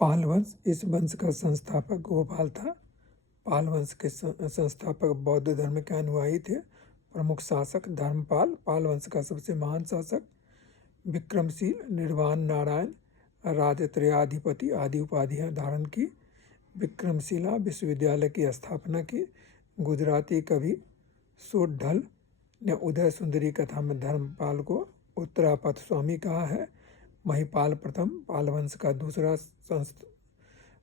पाल वंश, इस वंश का संस्थापक गोपाल था। पाल वंश के संस्थापक बौद्ध धर्म के अनुयायी थे। प्रमुख शासक धर्मपाल, पाल वंश का सबसे महान शासक। विक्रमशील, निर्वाण नारायण, राजत्रयाधिपति आदि उपाधियां धारण की। विक्रमशिला विश्वविद्यालय की स्थापना की। गुजराती कवि सोढ़ल ने उदय सुंदरी कथा में धर्मपाल को उत्तरापथ स्वामी कहा है। महिपाल प्रथम, पाल वंश का दूसरा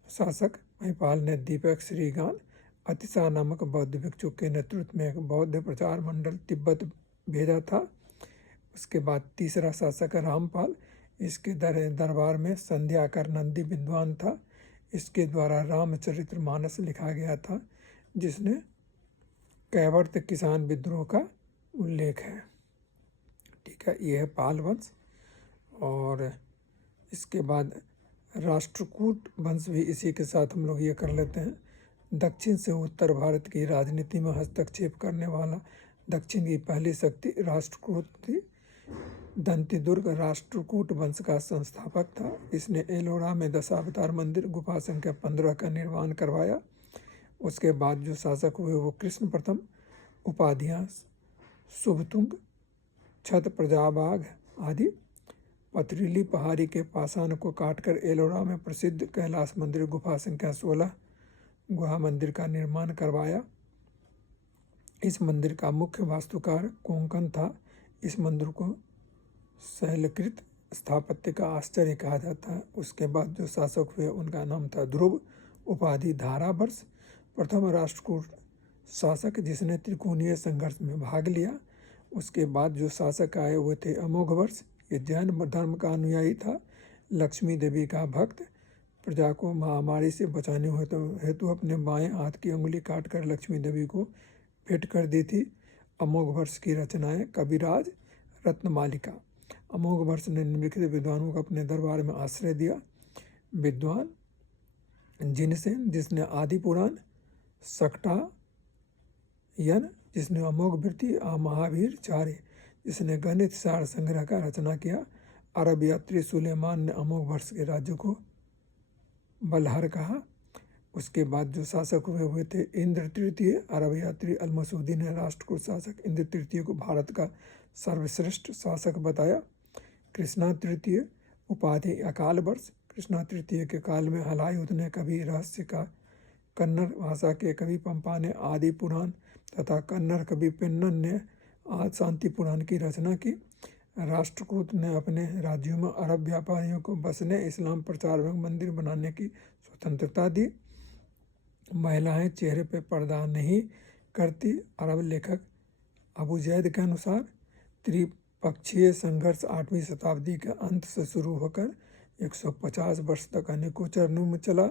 शासक। महिपाल ने दीपक श्रीगान अतिशा नामक बौद्ध भिक्षु के नेतृत्व में एक बौद्ध प्रचार मंडल तिब्बत भेजा था। उसके बाद तीसरा शासक रामपाल, इसके दरबार में संध्याकर नंदी विद्वान था। इसके द्वारा रामचरितमानस लिखा गया था, जिसने कैवर्त किसान विद्रोह का उल्लेख है। ठीक है, यह है पाल वंश। और इसके बाद राष्ट्रकूट वंश भी इसी के साथ हम लोग ये कर लेते हैं। दक्षिण से उत्तर भारत की राजनीति में हस्तक्षेप करने वाला दक्षिण की पहली शक्ति राष्ट्रकूट थी। दंतीदुर्ग राष्ट्रकूट वंश का संस्थापक था। इसने एलोरा में दशावतार मंदिर गुफा संख्या 15 का निर्माण करवाया। उसके बाद जो शासक हुए वो कृष्ण प्रथम। उपाधियां शुभतुंग, छत प्रजाबाग आदि। पथरीली पहाड़ी के पाषाण को काटकर एलोरा में प्रसिद्ध कैलाश मंदिर गुफा संख्या 16 गुहा मंदिर का निर्माण करवाया। इस मंदिर का मुख्य वास्तुकार कोंकण था। इस मंदिर को शैलकृत स्थापत्य का आश्चर्य कहा जाता है। उसके बाद जो शासक हुए उनका नाम था ध्रुव, उपाधि धारावर्ष। प्रथम राष्ट्रकूट शासक जिसने त्रिकोणीय संघर्ष में भाग लिया। उसके बाद जो शासक आए वो थे अमोघवर्ष, ये जैन धर्म का अनुयायी था। लक्ष्मी देवी का भक्त, प्रजा को महामारी से बचाने हेतु अपने बाएं हाथ की उंगली काटकर लक्ष्मी देवी को भेंट कर दी थी। अमोघवर्ष की रचनाएं कविराज, रत्नमालिका। अमोघवर्ष ने निम्नलिखित विद्वानों को अपने दरबार में आश्रय दिया। विद्वान जिनसेन, जिसने आदि पुराण। सक्टायन, जिसने अमोघ वृत्ति। महावीर चार्य, जिसने गणित सार संग्रह का रचना किया। अरब यात्री सुलेमान ने अमोघवर्ष के राज्य को बलहर कहा। उसके बाद जो शासक हुए थे इंद्र तृतीय। अरब यात्री अल-मसूदी ने राष्ट्रकूट शासक इंद्र तृतीय को भारत का सर्वश्रेष्ठ शासक बताया। कृष्णा तृतीय, उपाधि अकाल वर्ष। कृष्णा तृतीय के काल में हलायुध ने कवि रहस्य का कन्नड़ भाषा के कवि पंपा ने आदि पुराण तथा कन्नड़ कवि पेन्नन ने आज शांति पुराण की रचना की। राष्ट्रकूट ने अपने राज्यों में अरब व्यापारियों को बसने, इस्लाम प्रचार एवं मंदिर बनाने की स्वतंत्रता दी। महिलाएं चेहरे पर पर्दा नहीं करती। अरब लेखक अबू जैद के अनुसार त्रिपक्षीय संघर्ष 8वीं शताब्दी के अंत से शुरू होकर 150 वर्ष तक अनेकों चरणों में चला।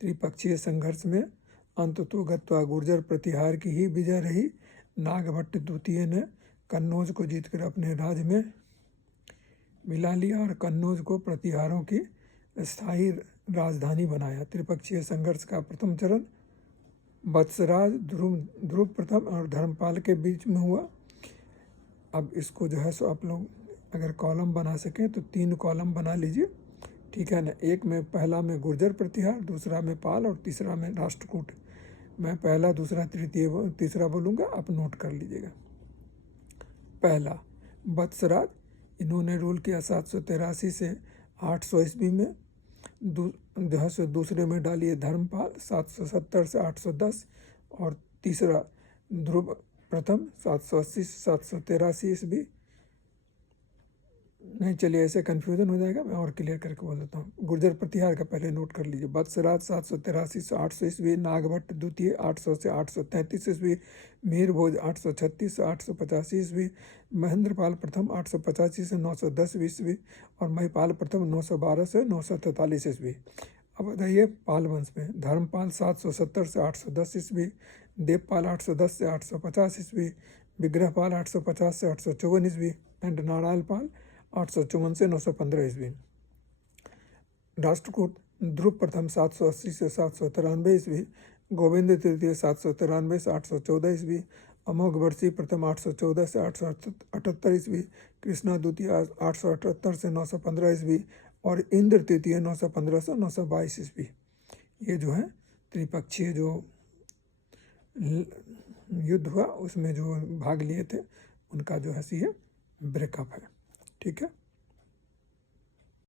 त्रिपक्षीय संघर्ष में अंततो गत्वा गुर्जर प्रतिहार की ही विजय रही। नागभट्ट द्वितीय ने कन्नौज को जीतकर अपने राज्य में मिला लिया और कन्नौज को प्रतिहारों की स्थायी राजधानी बनाया। त्रिपक्षीय संघर्ष का प्रथम चरण वत्सराज, ध्रुव प्रथम और धर्मपाल के बीच में हुआ। अब इसको जो है सो आप लोग अगर कॉलम बना सकें तो 3 कॉलम बना लीजिए, ठीक है ना। एक में पहला में गुर्जर प्रतिहार, दूसरा में पाल और तीसरा में राष्ट्रकूट। मैं पहला, दूसरा, तीसरा बोलूँगा, आप नोट कर लीजिएगा। पहला वत्सराज, इन्होंने रूल किया 783 से 800 ईस्वी में। दूसरे में डालिए धर्मपाल 770 से 810 और तीसरा ध्रुव प्रथम 780 से 783 ईस्वी। नहीं, चलिए ऐसे कन्फ्यूजन हो जाएगा, मैं और क्लियर करके बोल देता हूँ। गुर्जर प्रतिहार का पहले नोट कर लीजिए। वत्सराज 783 से 800 ईस्वी, नागभट्ट द्वितीय 800 से 833 ईस्वी, मीर भोज 836 से 885 ईस्वी, महेंद्रपाल प्रथम 885 से 910 ईस्वी और महिपाल प्रथम 912 से 943 ईस्वी। अब बताइए पाल वंश में धर्मपाल 770 से 810 ईस्वी, देवपाल 810 से 850 ईस्वी, विग्रहपाल 850 से 854 ईस्वी एंड नारायणपाल 854 से 915 ईस्वी। राष्ट्रकूट ध्रुव प्रथम 780 से 793 ईस्वी, गोविंद तृतीय 793 से 814 ईस्वी, अमोघवर्षी प्रथम 814 से 878 ईस्वी, कृष्णा द्वितीय 878 से 915 ईस्वी, और इंद्र तृतीय 915 से 922 ईस्वी। ये जो है त्रिपक्षीय जो युद्ध हुआ उसमें जो भाग लिए थे उनका जो है ये ब्रेकअप है। ठीक है।